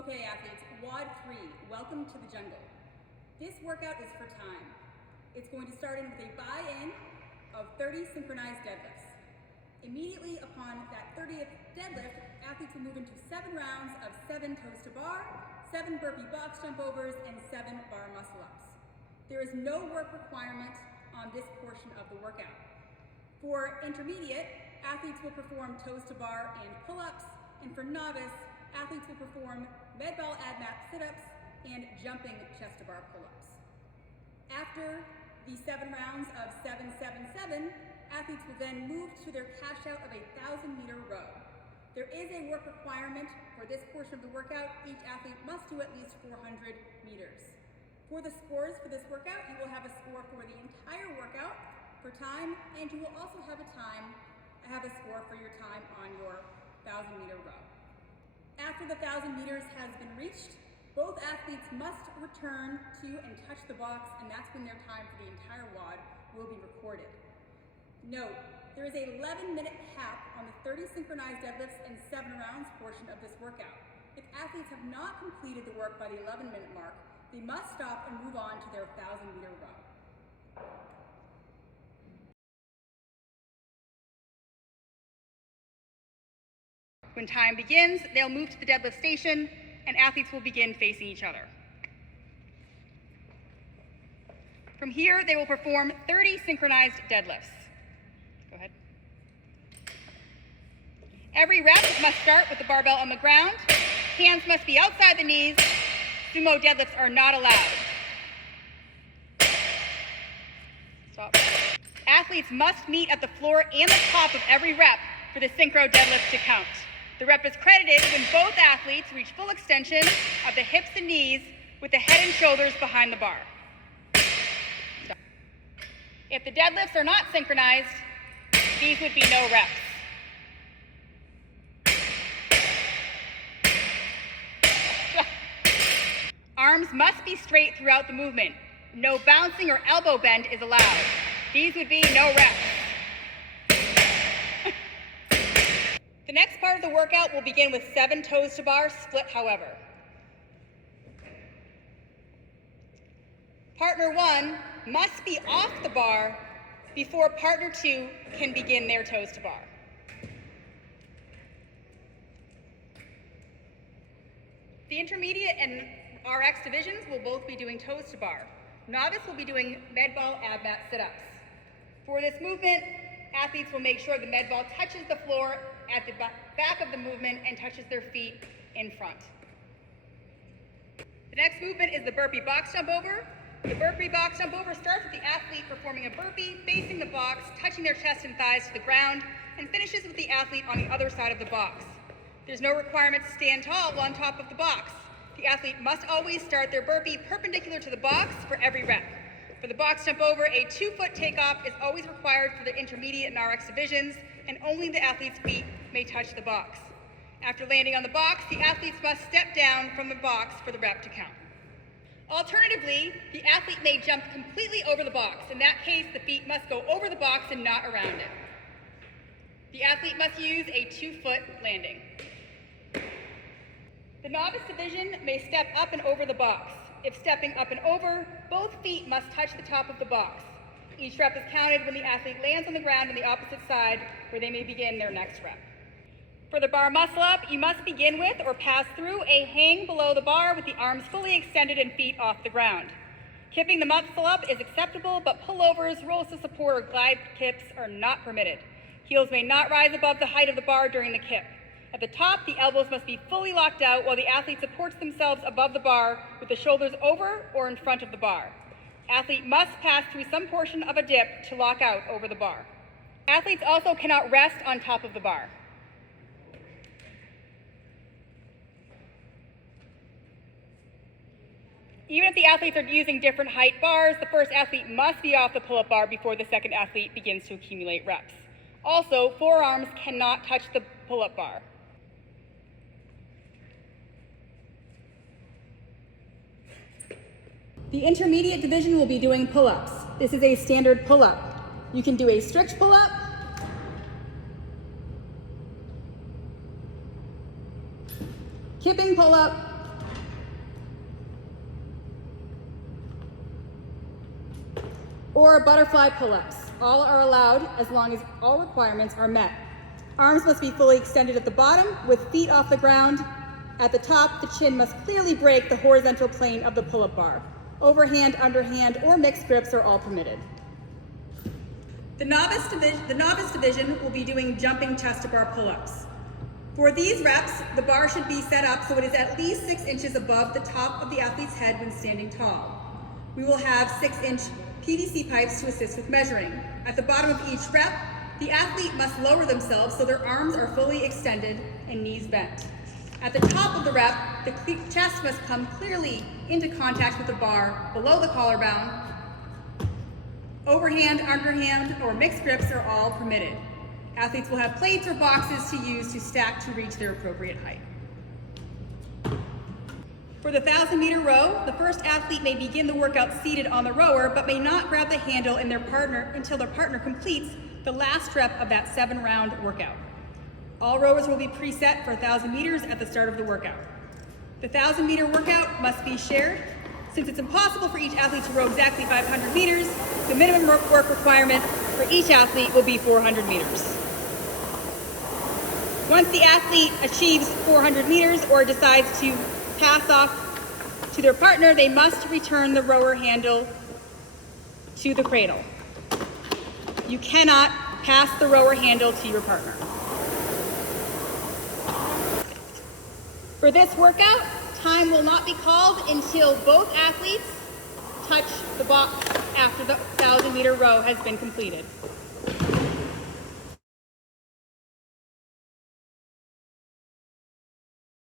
Okay, athletes, WOD 3, welcome to the jungle. This workout is for time. It's going to start in with a buy-in of 30 synchronized deadlifts. Immediately upon that 30th deadlift, athletes will move into 7 rounds of 7 toes to bar, 7 burpee box jump overs, and 7 bar muscle ups. There is no work requirement on this portion of the workout. For intermediate, athletes will perform toes to bar and pull-ups, and for novice, athletes will perform med ball ad mat sit-ups and jumping chest to bar pull-ups. After the 7 rounds of 7-7-7, athletes will then move to their cash out of a 1,000-meter row. There is a work requirement for this portion of the workout. Each athlete must do at least 400 meters. For the scores for this workout, you will have a score for the entire workout for time, and you will also have a score for your time on your 1,000-meter row. After the 1,000 meters has been reached, both athletes must return to and touch the box, and that's when their time for the entire WOD will be recorded. Note, there is a 11-minute cap on the 30 synchronized deadlifts and 7 rounds portion of this workout. If athletes have not completed the work by the 11-minute mark, they must stop and move on to their 1,000-meter row. When time begins, they'll move to the deadlift station, and athletes will begin facing each other. From here, they will perform 30 synchronized deadlifts. Go ahead. Every rep must start with the barbell on the ground. Hands must be outside the knees. Sumo deadlifts are not allowed. Stop. Athletes must meet at the floor and the top of every rep for the synchro deadlift to count. The rep is credited when both athletes reach full extension of the hips and knees with the head and shoulders behind the bar. Stop. If the deadlifts are not synchronized, these would be no reps. Arms must be straight throughout the movement. No bouncing or elbow bend is allowed. These would be no reps. The next part of the workout will begin with 7 toes to bar, split however. Partner 1 must be off the bar before partner 2 can begin their toes to bar. The intermediate and RX divisions will both be doing toes to bar. Novice will be doing med ball ab mat sit-ups. For this movement, athletes will make sure the med ball touches the floor at the back of the movement and touches their feet in front. The next movement is the burpee box jump over. The burpee box jump over starts with the athlete performing a burpee, facing the box, touching their chest and thighs to the ground, and finishes with the athlete on the other side of the box. There's no requirement to stand tall on top of the box. The athlete must always start their burpee perpendicular to the box for every rep. For the box jump over, a 2-foot takeoff is always required for the intermediate and RX divisions, and only the athlete's feet may touch the box. After landing on the box, the athletes must step down from the box for the rep to count. Alternatively, the athlete may jump completely over the box. In that case, the feet must go over the box and not around it. The athlete must use a 2-foot landing. The novice division may step up and over the box. If stepping up and over, both feet must touch the top of the box. Each rep is counted when the athlete lands on the ground on the opposite side, where they may begin their next rep. For the bar muscle up, you must begin with or pass through a hang below the bar with the arms fully extended and feet off the ground. Kipping the muscle up is acceptable, but pullovers, rolls to support, or glide kips are not permitted. Heels may not rise above the height of the bar during the kip. At the top, the elbows must be fully locked out while the athlete supports themselves above the bar with the shoulders over or in front of the bar. Athlete must pass through some portion of a dip to lock out over the bar. Athletes also cannot rest on top of the bar. Even if the athletes are using different height bars, the first athlete must be off the pull-up bar before the second athlete begins to accumulate reps. Also, forearms cannot touch the pull-up bar. The intermediate division will be doing pull-ups. This is a standard pull-up. You can do a strict pull-up, kipping pull-up, or butterfly pull-ups. All are allowed as long as all requirements are met. Arms must be fully extended at the bottom with feet off the ground. At the top, the chin must clearly break the horizontal plane of the pull-up bar. Overhand, underhand, or mixed grips are all permitted. The novice division will be doing jumping chest-to-bar pull-ups. For these reps, the bar should be set up so it is at least 6 inches above the top of the athlete's head when standing tall. We will have 6-inch PVC pipes to assist with measuring. At the bottom of each rep, the athlete must lower themselves so their arms are fully extended and knees bent. At the top of the rep, the chest must come clearly into contact with the bar below the collarbone. Overhand, underhand, or mixed grips are all permitted. Athletes will have plates or boxes to use to stack to reach their appropriate height. For the 1,000-meter row, the first athlete may begin the workout seated on the rower, but may not grab the handle until their partner completes the last rep of that 7-round workout. All rowers will be preset for 1,000 meters at the start of the workout. The 1,000-meter workout must be shared. Since it's impossible for each athlete to row exactly 500 meters, the minimum work requirement for each athlete will be 400 meters. Once the athlete achieves 400 meters or decides to pass off to their partner, they must return the rower handle to the cradle. You cannot pass the rower handle to your partner. For this workout, time will not be called until both athletes touch the box after the 1,000-meter row has been completed.